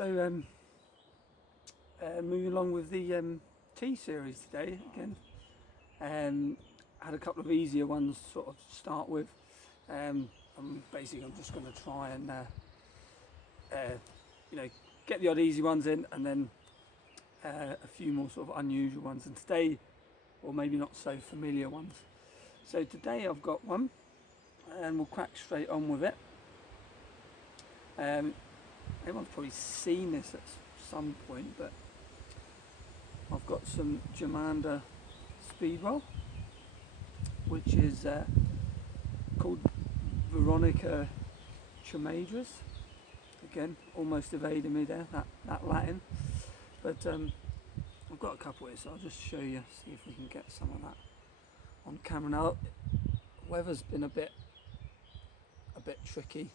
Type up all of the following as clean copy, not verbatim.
So moving along with the tea series today again. Had a couple of easier ones sort of to start with. Basically I'm just going to try and get the odd easy ones in, and then a few more sort of unusual ones, and today, or maybe not so familiar ones. So today I've got one, and we'll crack straight on with it. Everyone's probably seen this at some point, but I've got some Germander Speedwell, which is called Veronica Chamaedrys. Again, almost evaded me there, that Latin. But I've got a couple here, so I'll just show you, see if we can get some of that on camera. Now, weather's been a bit tricky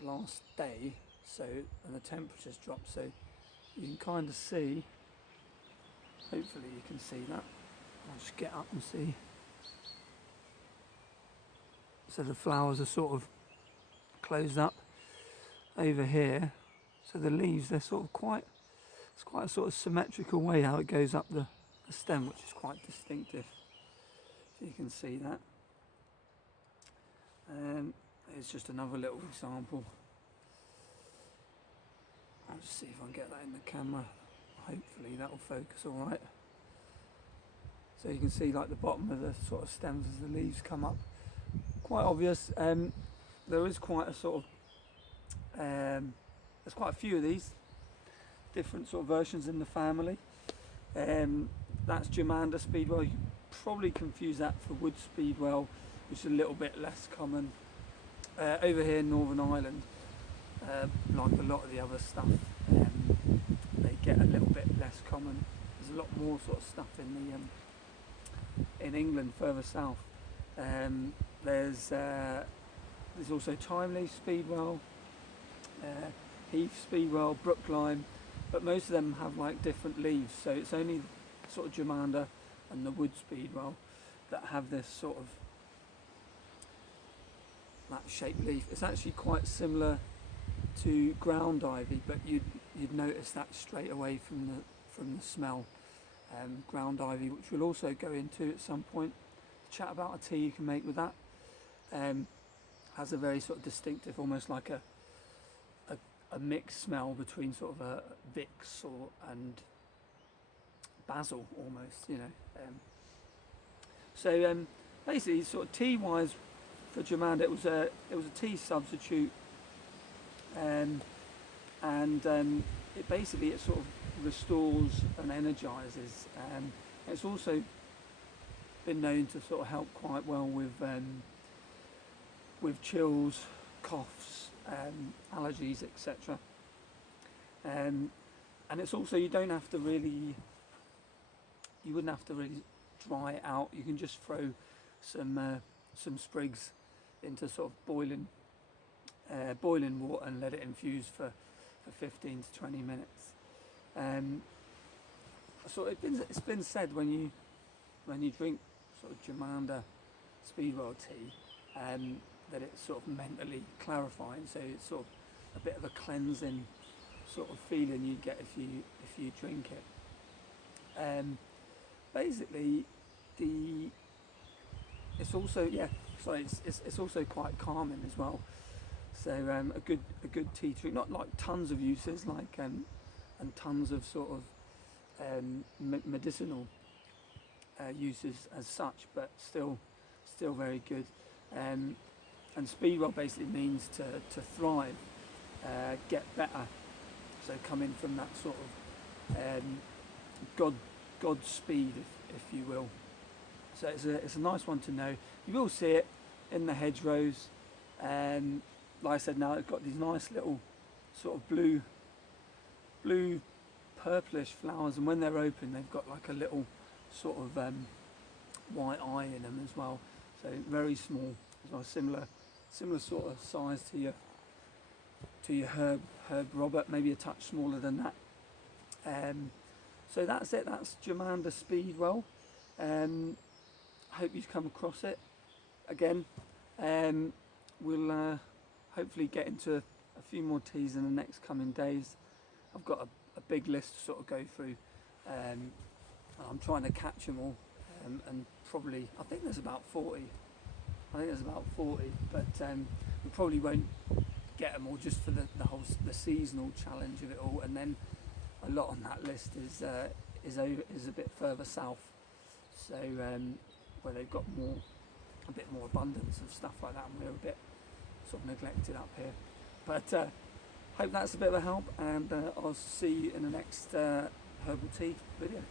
the last day, and the temperature's dropped, so you can kind of see, hopefully you can see that. I'll just get up and see. So the flowers are sort of closed up over here, so the leaves, they're sort of it's quite a sort of symmetrical way how it goes up the stem, which is quite distinctive. So you can see that. It's just another little example. I'll just see if I can get that in the camera. Hopefully that will focus all right. So you can see like the bottom of the sort of stems as the leaves come up. Quite obvious. There is quite a sort of there's quite a few of these different sort of versions in the family. That's Germander Speedwell. You probably confuse that for wood speedwell, which is a little bit less common over here in Northern Ireland. Like a lot of the other stuff, they get a little bit less common. There's a lot more sort of stuff in England further south. There's also Timely Speedwell, Heath Speedwell, Brookline, but most of them have like different leaves, so it's only sort of Germander and the wood Speedwell that have this sort of that shaped leaf. It's actually quite similar to ground ivy, but you'd notice that straight away from the smell. Ground ivy, which we'll also go into at some point, chat about a tea you can make with that, has a very sort of distinctive, almost like a mixed smell between sort of a Vicks and basil almost, you know. So basically, sort of tea wise for Germander, it was a tea substitute, and it basically sort of restores and energizes. It's also been known to sort of help quite well with chills, coughs, allergies, etc. And it's also, you wouldn't have to really dry it out. You can just throw some sprigs into sort of boiling water and let it infuse for 15 to 20 minutes. So it's been said when you drink sort of Germander Speedwell tea, that it's sort of mentally clarifying. So it's sort of a bit of a cleansing sort of feeling you get if you drink it. Basically, it's also it's also quite calming as well. So a good tea tree, not like tons of uses, like and tons of sort of medicinal uses as such, but still very good. And Speedwell basically means to thrive, get better. So coming from that sort of God speed, if you will. So it's a nice one to know. You will see it in the hedgerows. Like I said, now it's got these nice little sort of blue purplish flowers, and when they're open they've got like a little sort of white eye in them as well. So very small, as well, similar sort of size to your herb Robert, maybe a touch smaller than that. So that's it. That's Germander Speedwell. Hope you've come across it. Again, we'll hopefully get into a few more teas in the next coming days. I've got a big list to sort of go through. I'm trying to catch them all, and probably I think there's about 40. But we probably won't get them all just for the seasonal challenge of it all. And then a lot on that list is a bit further south, so where they've got a bit more abundance of stuff like that, and we're a bit sort of neglected up here. But hope that's a bit of a help, and I'll see you in the next herbal tea video.